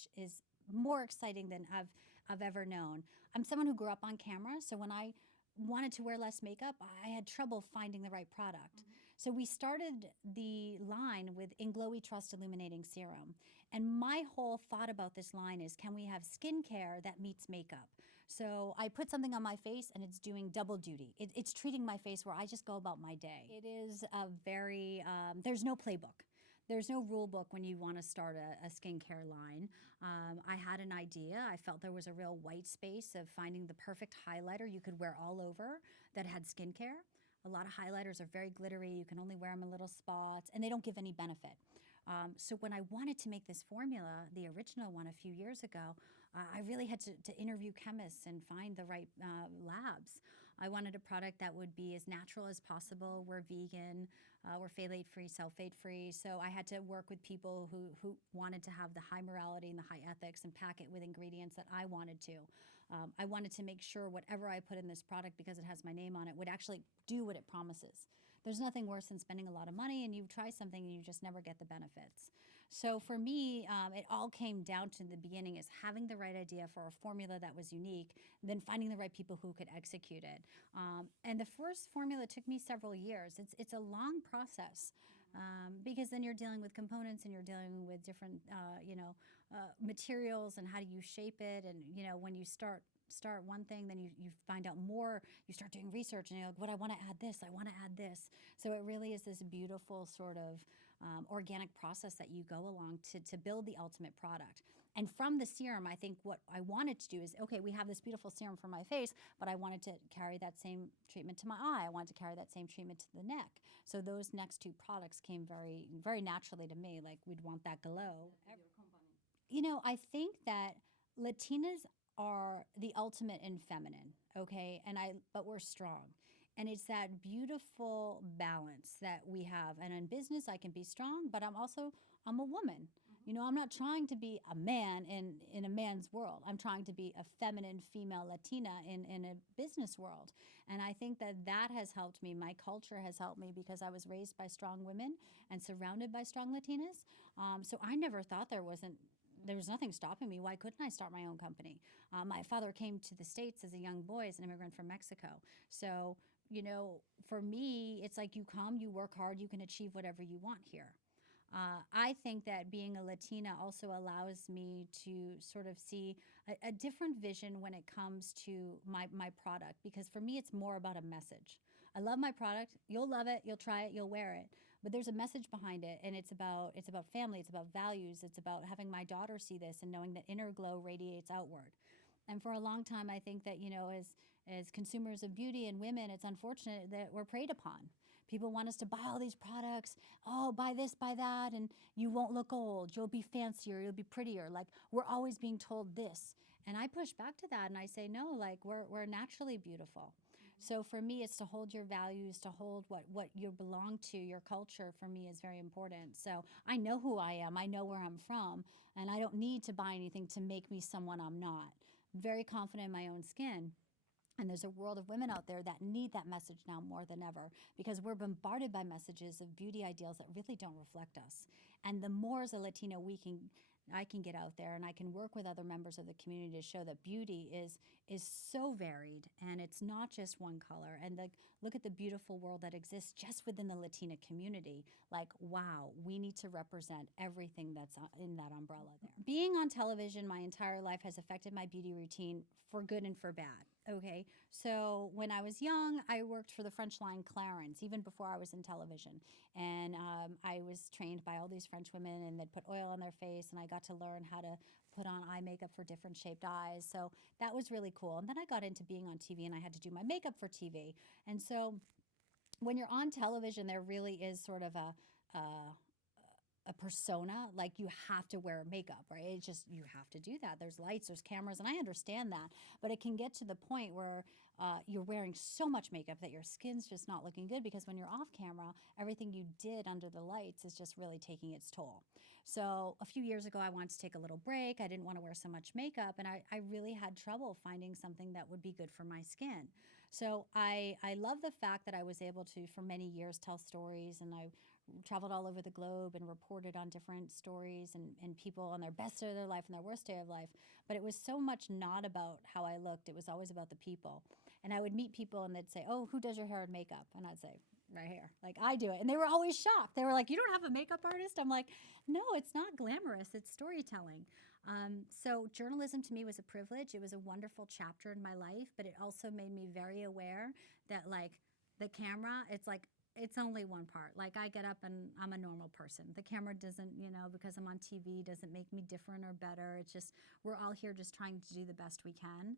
which is more exciting than I've ever known. I'm someone who grew up on camera, so when I wanted to wear less makeup, I had trouble finding the right product. So we started the line with In Glow We Trust Illuminating Serum. And my whole thought about this line is, can we have skincare that meets makeup? So I put something on my face and it's doing double duty. It's treating my face where I just go about my day. It is a very, there's no playbook. There's no rule book when you want to start a skincare line. I had an idea. I felt there was a real white space of finding the perfect highlighter you could wear all over that had skincare. A lot of highlighters are very glittery. You can only wear them in little spots, and they don't give any benefit. So when I wanted to make this formula, the original one a few years ago, I really had to interview chemists and find the right labs. I wanted a product that would be as natural as possible. We're vegan, we're phthalate-free, sulfate-free. So I had to work with people who wanted to have the high morality and the high ethics and pack it with ingredients that I wanted to. I wanted to make sure whatever I put in this product, because it has my name on it, would actually do what it promises. There's nothing worse than spending a lot of money and you try something and you just never get the benefits. So for me, it all came down to the beginning is having the right idea for a formula that was unique, then finding the right people who could execute it. And the first formula took me several years. It's a long process. Because then you're dealing with components and you're dealing with different, materials and how do you shape it. And, when you start one thing, then you find out more, you start doing research and you're like, what, I want to add this, I want to add this. So it really is this beautiful sort of organic process that you go along to build the ultimate product. And from the serum, I think what I wanted to do is, okay, we have this beautiful serum for my face, but I wanted to carry that same treatment to my eye. I wanted to carry that same treatment to the neck. So those next two products came very, very naturally to me. Like, we'd want that glow. I think that Latinas are the ultimate in feminine, okay? But we're strong. And it's that beautiful balance that we have. And in business, I can be strong, but I'm a woman. I'm not trying to be a man in a man's world. I'm trying to be a feminine female Latina in a business world. And I think that has helped me. My culture has helped me because I was raised by strong women and surrounded by strong Latinas. So I never thought there was nothing stopping me. Why couldn't I start my own company? My father came to the States as a young boy, as an immigrant from Mexico. So, for me, it's like you come, you work hard, you can achieve whatever you want here. I think that being a Latina also allows me to sort of see a different vision when it comes to my product, because for me, it's more about a message. I love my product. You'll love it. You'll try it. You'll wear it. But there's a message behind it, and it's about family. It's about values. It's about having my daughter see this and knowing that inner glow radiates outward. And for a long time, I think that, as consumers of beauty and women, it's unfortunate that we're preyed upon. People want us to buy all these products. Oh, buy this, buy that, and you won't look old. You'll be fancier. You'll be prettier. Like, we're always being told this. And I push back to that and I say, no, like, we're naturally beautiful. So for me, it's to hold your values, to hold what you belong to, your culture, for me is very important. So I know who I am. I know where I'm from. And I don't need to buy anything to make me someone I'm not. Very confident in my own skin. And there's a world of women out there that need that message now more than ever, because we're bombarded by messages of beauty ideals that really don't reflect us. And the more as a Latina I can get out there and I can work with other members of the community to show that beauty is so varied and it's not just one color. And look at the beautiful world that exists just within the Latina community. Like, wow, we need to represent everything that's in that umbrella there. Being on television my entire life has affected my beauty routine for good and for bad. Okay, so when I was young, I worked for the French line Clarins, even before I was in television. And I was trained by all these French women, and they'd put oil on their face, and I got to learn how to put on eye makeup for different shaped eyes. So that was really cool. And then I got into being on TV, and I had to do my makeup for TV. And so when you're on television, there really is sort of a persona, like you have to wear makeup, right? It's just, you have to do that. There's lights, there's cameras, and I understand that. But it can get to the point where you're wearing so much makeup that your skin's just not looking good, because when you're off camera, everything you did under the lights is just really taking its toll. So a few years ago, I wanted to take a little break. I didn't want to wear so much makeup, and I really had trouble finding something that would be good for my skin. So I love the fact that I was able to, for many years, tell stories, and I traveled all over the globe and reported on different stories and people on their best day of their life and their worst day of life. But it was so much not about how I looked. It was always about the people. And I would meet people and they'd say, "Oh, who does your hair and makeup?" And I'd say, "Right here." Like, I do it. And they were always shocked. They were like, "You don't have a makeup artist?" I'm like, "No, it's not glamorous. It's storytelling." So journalism to me was a privilege. It was a wonderful chapter in my life, but it also made me very aware that, like, the camera, it's like, it's only one part. Like, I get up and I'm a normal person. The camera doesn't, because I'm on TV, doesn't make me different or better. It's just, we're all here just trying to do the best we can.